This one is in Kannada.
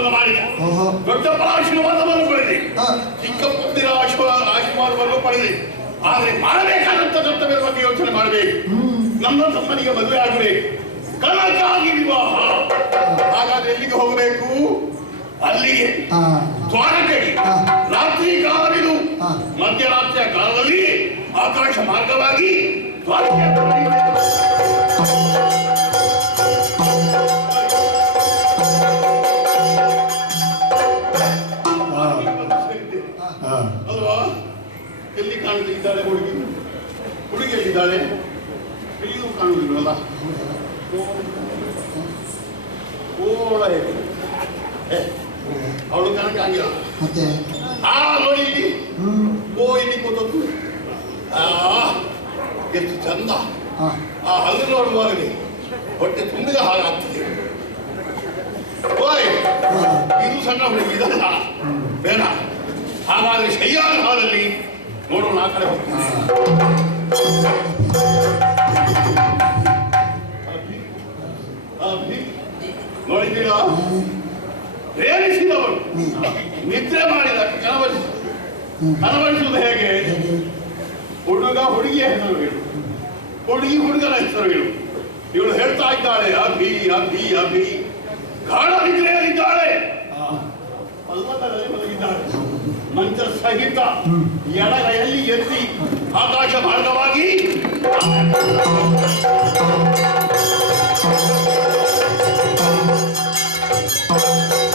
ಆಶೀರ್ವಾದವನ್ನು ಮಾಡಿ ದೊಡ್ಡಪ್ಪನ ಆಶೀರ್ವಾದವನ್ನು ಪಡೆದೆ, ಚಿಕ್ಕಪ್ಪಂದಿರ ಆಶೀರ್ವಾದವನ್ನು ಪಡೆದೆ. ಆದ್ರೆ ಮಾಡಬೇಕಾದಂತ ಕರ್ತವ್ಯದ ಬಗ್ಗೆ ಯೋಚನೆ ಮಾಡಬೇಕು. ನಮ್ಮ ತಮ್ಮನಿಗೆ ಮದುವೆ ಆಗಬೇಕು, ಕನಕಾಗಿ ವಿವಾಹ. ಹಾಗಾದ್ರೆ ಎಲ್ಲಿಗೆ ಹೋಗಬೇಕು? ಅಲ್ಲಿಗೆ, ದ್ವಾರಕೆಗೆ. ರಾತ್ರಿ ಕಾಲವಿದು, ಮಧ್ಯರಾತ್ರಿಯ ಕಾಲದಲ್ಲಿ ಆಕಾಶ ಮಾರ್ಗವಾಗಿ ದ್ವಾರಕೆ. ಅಲ್ವಾ? ಎಲ್ಲಿ ಕಾಣುತ್ತಿದ್ದಾಳೆ ಹುಡುಗಿ? ಹುಡುಗಿ ಎಲ್ಲಿದ್ದಾಳೆ? ಎಲ್ಲಿಯೂ ಕಾಣುವುದಿಲ್ವಲ್ಲ. ಅವಳು ಕನಕ ಆಗಿಲ್ಲ. ನೋಡಿ ಇಲ್ಲಿ, ಇಲ್ಲಿ ಕೂತದ್ದು ಎಷ್ಟು ಚಂದ. ಆ ಹಲ್ಲು ನೋಡುವಾಗಲೇ ಹೊಟ್ಟೆ ತುಂಬಿದ ಹಾಗಾಗ್ತದೆ. ಇದು ಸಣ್ಣ ಹುಡುಗಿ ಇದಲ್ಲ, ಬೇಡ. ಹಾಗಾದ್ರೆ ಶಯ್ಯಾದ ಹಾಲಲ್ಲಿ ನೋಡೋಣ. ಆ ಕಡೆ ಹೋಗ್ತೀನಿ. ನೋಡಿದ್ದೀರಾ? ಪ್ರೇಮಿಸಿದವರು ನಿದ್ರೆ ಮಾಡಿದ ಕನವರಿಸುವುದು ಹೇಗೆ? ಹುಡುಗ ಹುಡುಗಿಯ ಹೆಸರು ಹೇಳು, ಹುಡುಗಿ ಹುಡುಗನ ಹೆಸರು ಹೇಳು. ಇವಳು ಹೇಳ್ತಾ ಇದ್ದಾಳೆ ಅಭಿ ಅಭಿ ಅಭಿ. ಗಾಢ ನಿದ್ರೆಯಲ್ಲಿದ್ದಾಳೆ, ಪಲ್ಲವದಲ್ಲಿ ಮಲಗಿದ್ದಾಳೆ. ಮಂಚ ಸಹಿತ ಎಡಗೈಯಲ್ಲಿ ಎತ್ತಿ ಆಕಾಶ ಮಾರ್ಗವಾಗಿ